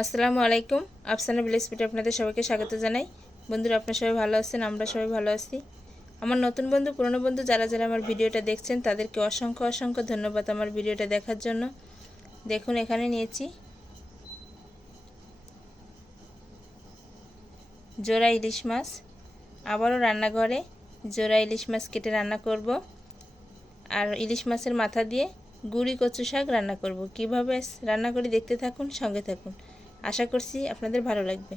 আসসালামু আলাইকুম। আফসানা ভিলেজ ফুডে আপনাদের সবাইকে স্বাগত জানাই। বন্ধুরা, আপনারা সবাই ভালো আছেন? আমরা সবাই ভালো আছি। আমার নতুন বন্ধু, পুরনো বন্ধু যারা যারা আমার ভিডিওটা দেখছেন তাদেরকে অসংখ্য অসংখ্য ধন্যবাদ আমার ভিডিওটা দেখার জন্য। দেখুন, এখানে নিয়েছি জোড়া ইলিশ মাছ। আবারও রান্নাঘরে জোড়া ইলিশ মাছ কেটে রান্না করব। আর ইলিশ মাছের মাথা দিয়ে গুঁড়ি কচু শাক রান্না করব। কিভাবে রান্না করি দেখতে থাকুন, সঙ্গে থাকুন। আশা করছি আপনাদের ভালো লাগবে।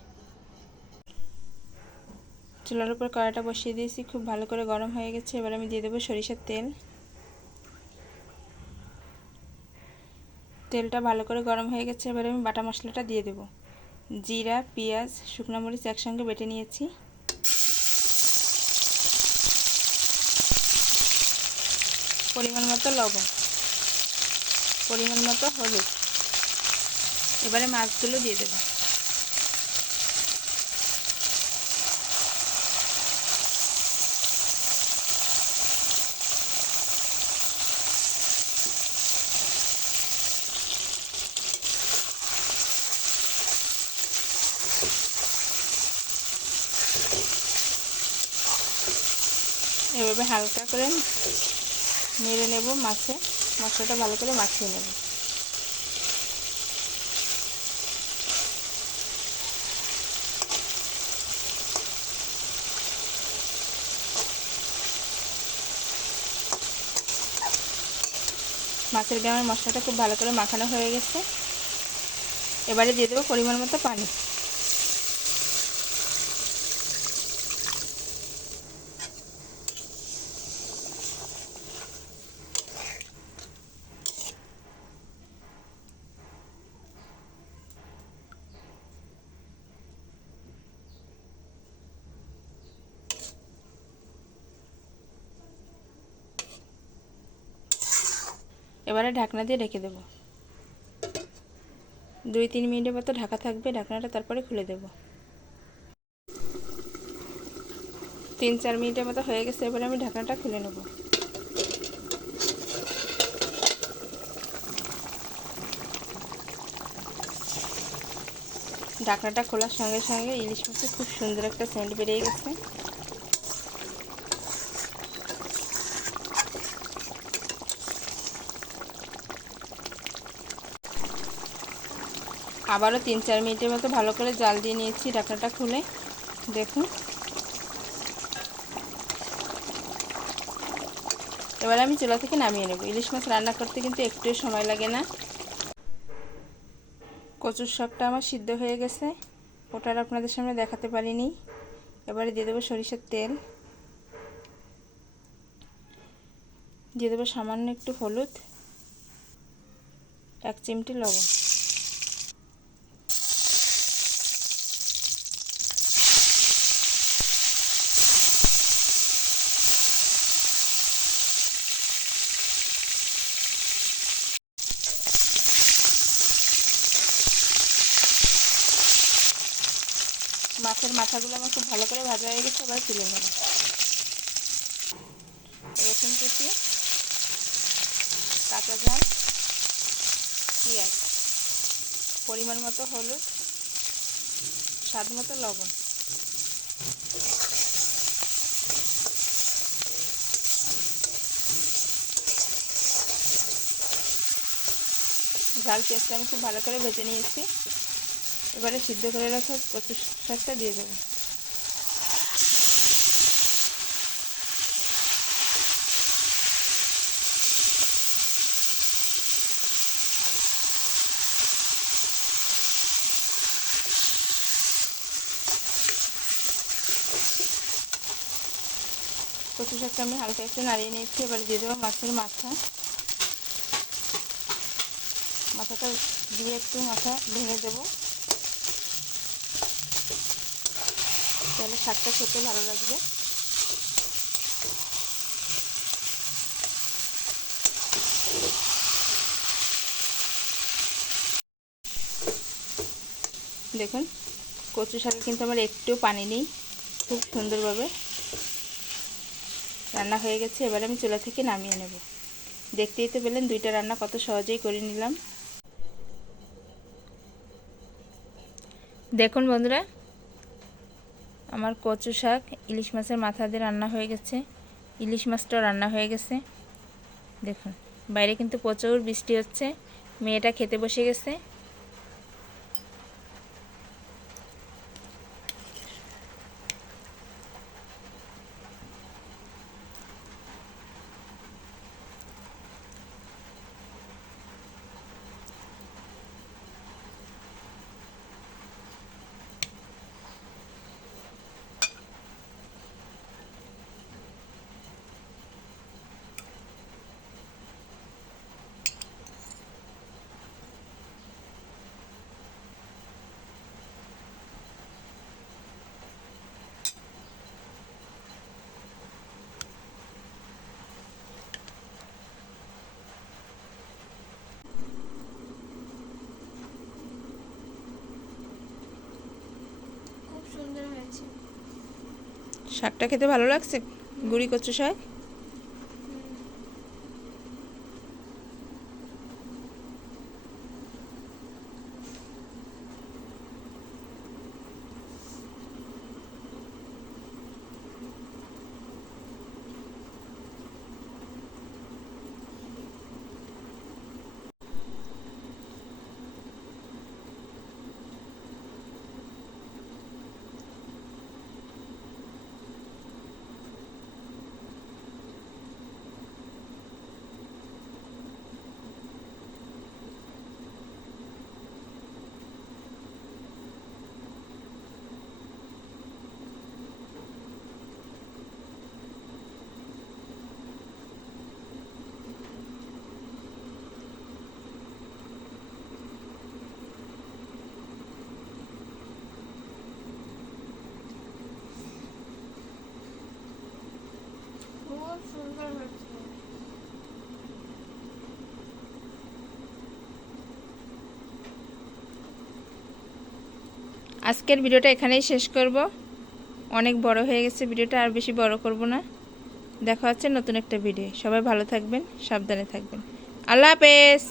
চুলার উপর কড়াইটা বসিয়ে দিয়েছি, খুব ভালো করে গরম হয়ে গেছে। এবার আমি দিয়ে দেবো সরিষার তেল। তেলটা ভালো করে গরম হয়ে গেছে। এবার আমি বাটা মশলাটা দিয়ে দেব। জিরা, পেঁয়াজ, শুকনো মরিচ একসঙ্গে বেটে নিয়েছি। পরিমাণ মতো লবণ, পরিমাণ মতো হলুদ। এবারে মাছগুলো দিয়ে দেব। এভাবে হালকা করে নেড়ে নেব। মশলাটা ভালো করে মাখিয়ে নেব। মাছের গায়ে মশলাটা খুব ভালো করে মাখানো হয়ে গেছে। এবারে দিয়ে দেবো পরিমাণ মতো পানি। এবারে ঢাকনা দিয়ে রেখে দেব। 2-3 মিনিটের মতো ঢাকা থাকবে। ঢাকনাটা তারপরে খুলে দেব। 3-4 মিনিটের মতো হয়ে গেছে। এবারে আমি ঢাকনাটা খুলে নেব। ঢাকনাটা খোলার সঙ্গে সঙ্গে ইলিশ মাছের খুব সুন্দর একটা সেন্ট বেরিয়ে গেছে। আবারও 3-4 মিনিটের মতো ভালো করে জাল দিয়ে নিয়েছি ঢাকনাটা খুলে। দেখুন, এবার আমি চুলা থেকে নামিয়ে নেব। ইলিশ মাছ রান্না করতে কিন্তু একটু সময় লাগে না। কচুর শাকটা আমার সিদ্ধ হয়ে গেছে, ওটা আপনাদের সামনে দেখাতে পারিনি। এবারে দিয়ে দেবো সরিষার তেল, দিয়ে দেবো সামান্য একটু হলুদ, 1 চিমটি লবণ। মাছের মাথাগুলো আমার খুব ভালো করে ভাজা হয়ে গেছে। এবার তুলে নেব। রসুন কুচি, কাঁচা ঝাল, পেঁয়াজ, পরিমাণ মতো হলুদ, স্বাদ মতো লবণ। ঝাল পেঁয়াজটা আমি খুব ভালো করে ভেজে নিয়েছি। এবারে সিদ্ধ করে রাখা কচু শাকটা দিয়ে দেবো। কচু শাকটা আমি হালকা একটু নাড়িয়ে নিয়েছি। এবারে দিয়ে দেবো মাছের মাথাটা দিয়ে একটু মাথা ভেঙে দেবো, তাহলে শাকটা খেতে ভালো লাগবে। দেখুন, কচু শাকে কিন্তু আমার একটু পানি নেই, খুব সুন্দরভাবে রান্না হয়ে গেছে। এবার আমি চুলা থেকে নামিয়ে নেব। দেখতেই তো পেলেন দুইটা রান্না কত সহজেই করে নিলাম। দেখুন বন্ধুরা, আমার কচু শাক ইলিশ মাছের মাথা দিয়ে রান্না হয়ে গেছে। ইলিশ মাছটাও রান্না হয়ে গেছে। দেখুন বাইরে কিন্তু প্রচুর বৃষ্টি হচ্ছে। মেয়েটা খেতে বসে গেছে। শাকটা খেতে ভালো লাগছে, গুঁড়ি কচু শাক। আজকের ভিডিওটা এখানেই শেষ করব। অনেক বড় হয়ে গেছে ভিডিওটা, আর বেশি বড় করব না। দেখা হচ্ছে নতুন একটা ভিডিও। সবাই ভালো থাকবেন, সাবধানে থাকবেন। আল্লাহ হাফেজ।